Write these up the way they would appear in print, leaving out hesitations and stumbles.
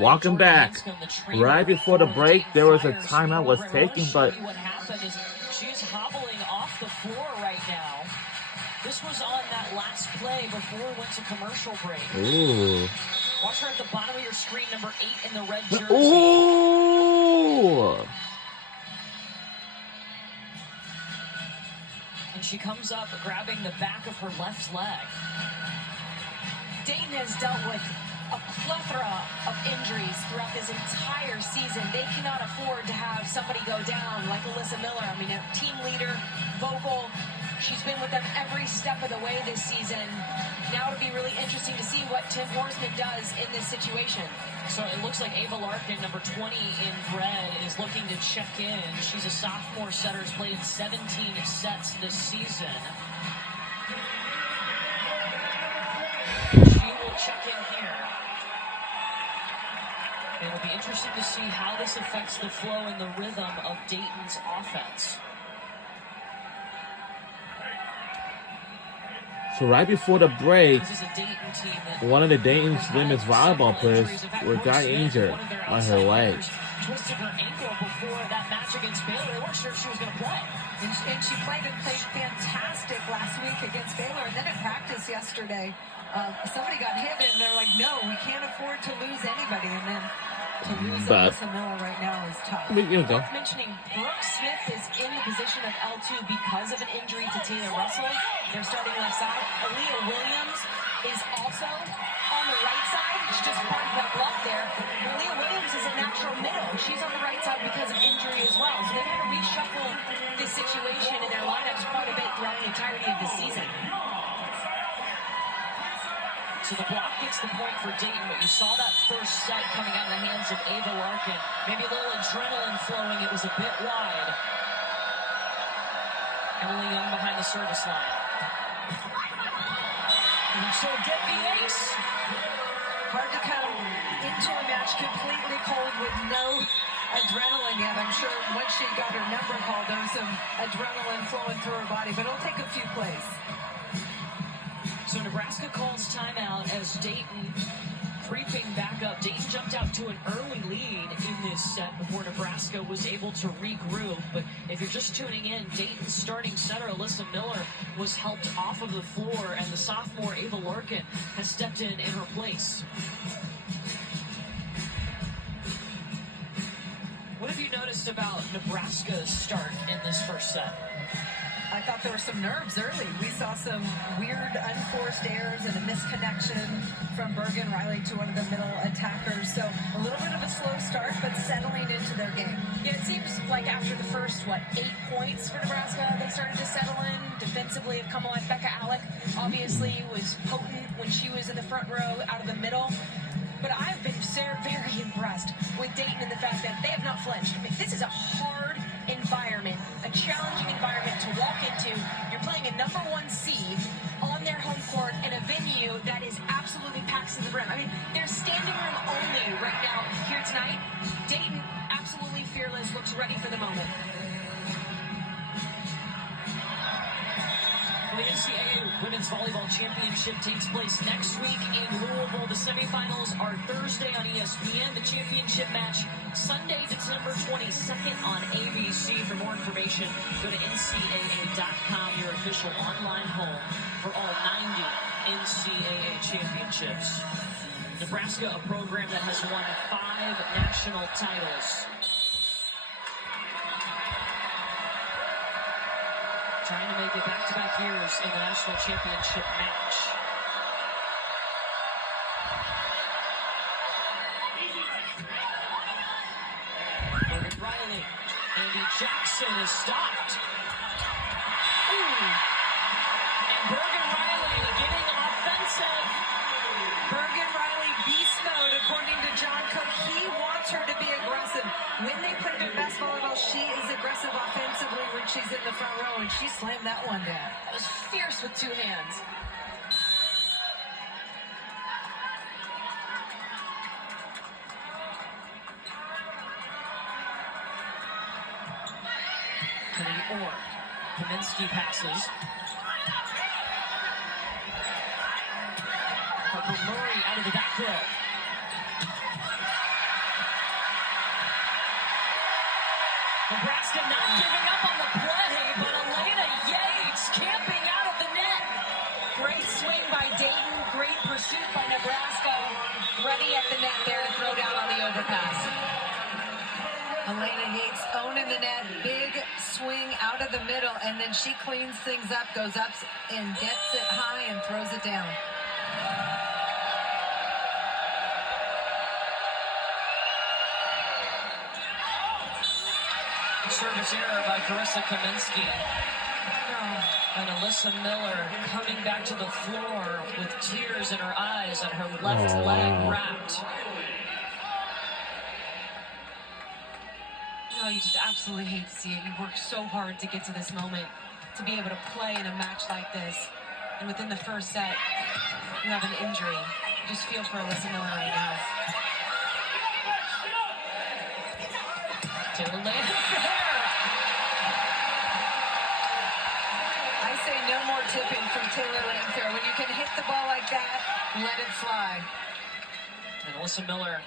Welcome back. Right before the break, there was a timeout was taken, but what happened is she's hobbling off the floor right now. This was on that last play before we went to commercial break. Ooh. Watch her at the bottom of your screen, number 8 in the red jersey. Ooh. And she comes up grabbing the back of her left leg. Dayton has dealt with a plethora of injuries throughout this entire season. They cannot afford to have somebody go down like Alyssa Miller. I mean, a team leader, vocal. She's been with them every step of the way this season. Now it'll be really interesting to see what Tim Horsman does in this situation. So it looks like Ava Larkin, number 20 in red, is looking to check in. She's a sophomore setter, has played in 17 sets this season. She will check in here. It'll be interesting to see how this affects the flow and the rhythm of Dayton's offense. So right before the break, This is a Dayton team that one of the Dayton's women's volleyball players got injured on her leg. Twisted her ankle before that match against Baylor. They weren't sure if she was going to play. And she played fantastic last week against Baylor. And then at practice yesterday, somebody got hit, and they're like, no, we can't afford to lose anybody. And then to lose Alyssa Miller right now is tough. Worth mentioning, Brooke Smith is in the position of L2 because of an injury to Tina Russell. They're starting left side. Aaliyah Williams is also on the right side. She's just part of that block there. Aaliyah Williams is a natural middle. She's on the right side because of injury as well. So they've had to reshuffle this situation in their lineups quite a bit throughout the entirety of the season. So the block gets the point for Dayton, but you saw that first set coming out of the hands of Ava Larkin. Maybe a little adrenaline flowing. It was a bit wide. Emily Young behind the service line. And so get the ace. Hard to come into a match completely cold with no adrenaline yet. I'm sure once she got her number called, there was some adrenaline flowing through her body, but it'll take a few plays. So Nebraska calls timeout as Dayton creeping back up. Dayton jumped out to an early lead in this set before Nebraska was able to regroup. But if you're just tuning in, Dayton's starting setter, Alyssa Miller, was helped off of the floor, and the sophomore Ava Larkin has stepped in her place. What have you noticed about Nebraska's start in this first set? I thought there were some nerves early. We saw some weird unforced errors and a misconnection from Bergen Riley to one of the middle attackers. So a little bit of a slow start, but settling into their game. Yeah, it seems like after the first, 8 points for Nebraska, they started to settle in. Defensively, have come alive. Becca Alec obviously was potent when she was in the front row out of the middle. But I've been very impressed with Dayton and the fact that they have not flinched. I mean, this is a hard environment, a challenging environment to walk into. You're playing a number 1 seed on their home court in a venue that is absolutely packed to the brim. I mean, there's standing room only right now here tonight. Dayton, absolutely fearless, looks ready for the moment. The NCAA Women's Volleyball Championship takes place next week in Louisville. The semifinals are Thursday on ESPN. The championship match Sunday, December 22nd on ABC. For more information, go to ncaa.com, your official online home for all 90 NCAA championships. Nebraska, a program that has won 5 national titles. Trying to make it back-to-back years in the national championship match. Bergen Riley. Andy Jackson is stopped. Ooh. And Bergen Riley getting offensive. Bergen Riley beast mode, according to John Cook. He wants her to be aggressive. When they play their best volleyball, she is aggressive offensively when she's in the front row, and she slammed that one down. That was fierce with 2 hands. Kennedy Orr. Kaminsky passes. Harper Murray out of the back row. the pass. Elena Yates owning the net, big swing out of the middle, and then she cleans things up, goes up and gets it high and throws it down. Service error by Carissa Kaminsky. And Alyssa Miller coming back to the floor with tears in her eyes and her left leg wrapped. Oh, you just absolutely hate to see it. You worked so hard to get to this moment, to be able to play in a match like this. And within the first set, you have an injury. Just feel for Alyssa Miller right now. Taylor Land. I say no more tipping from Taylor Landfair. When you can hit the ball like that, let it fly. And Alyssa Miller,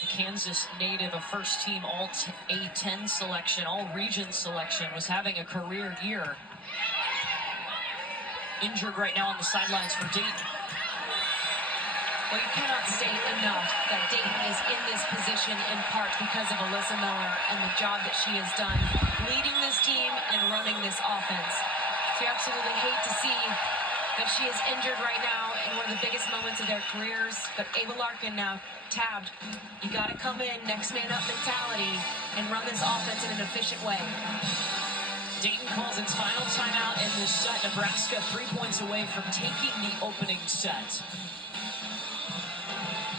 the Kansas native, a first-team All-A10 selection, all-region selection, was having a career year. Injured right now on the sidelines for Dayton. Well, you cannot state enough that Dayton is in this position in part because of Alyssa Miller and the job that she has done leading this team and running this offense. So you absolutely hate to see that she is injured right now in one of the biggest moments of their careers. But Ava Larkin now tabbed. You got to come in, next man up mentality, and run this offense in an efficient way. Dayton calls its final timeout in this set. Nebraska 3 points away from taking the opening set.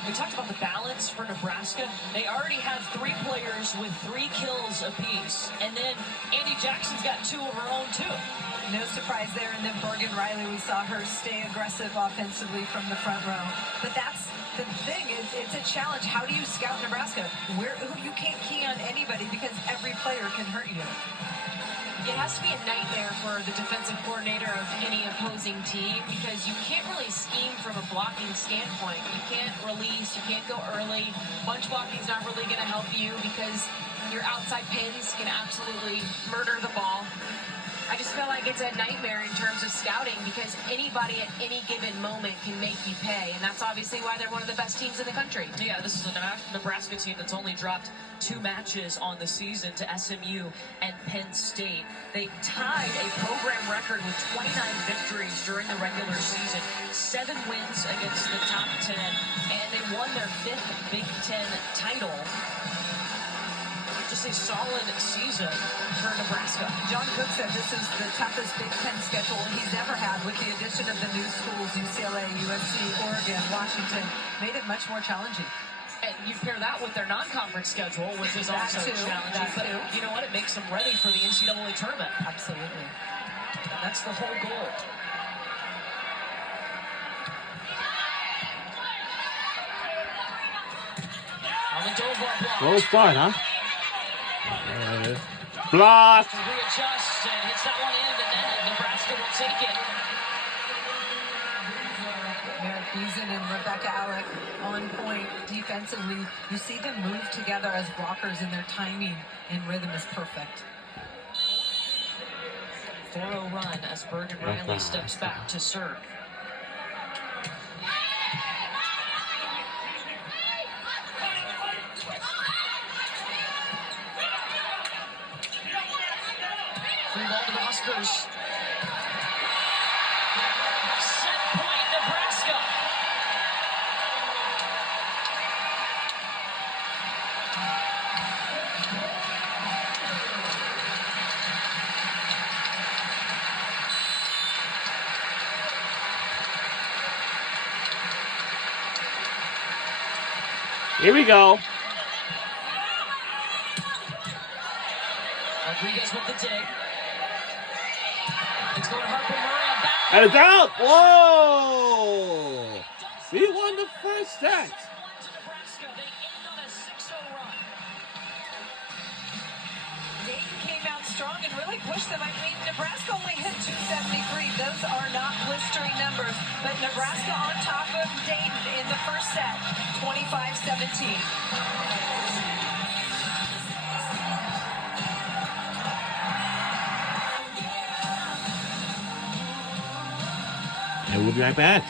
We talked about the balance for Nebraska. They already have 3 players with 3 kills apiece. And then Andy Jackson's got 2 of her own, too. No surprise there. And then Bergen Riley, we saw her stay aggressive offensively from the front row. But that's the thing. It's a challenge. How do you scout Nebraska? You can't key on anybody because every player can hurt you. It has to be a nightmare for the defensive coordinator of any opposing team because you can't really scheme from a blocking standpoint. You can't release, you can't go early. Bunch blocking is not really going to help you because your outside pins can absolutely murder the ball. I just feel like it's a nightmare in terms of scouting because anybody at any given moment can make you pay, and that's obviously why they're one of the best teams in the country. Yeah, this is a Nebraska team that's only dropped 2 matches on the season to SMU and Penn State. They tied a program record with 29 victories during the regular season, 7 wins against the top 10, and they won their 5th Big Ten title. Just a solid season for Nebraska. John Cook said this is the toughest Big Ten schedule he's ever had with the addition of the new schools, UCLA, USC, Oregon, Washington. Made it much more challenging. And you pair that with their non-conference schedule, which is also challenging. But you know what? It makes them ready for the NCAA tournament. Absolutely. And that's the whole goal. Almodovar blocked. Oh, it's fine, huh? Block! Readjusts and hits that one in, and then Nebraska will take it. Merritt Beason and Rebecca Alec on point defensively. You see them move together as blockers, and their timing and rhythm is perfect. 4-0 run as Bergen Riley steps back to serve. Free ball to the Huskers. Set point, Nebraska. Here we go. Rodriguez with the dig. It's going Harper Murray on back. And it's out! Whoa! We won the first set. Nebraska. They end on a 6-0 run. Dayton came out strong and really pushed them. I mean, Nebraska only hit 273. Those are not blistering numbers. But Nebraska on top of Dayton in the first set, 25-17. And we'll be right back.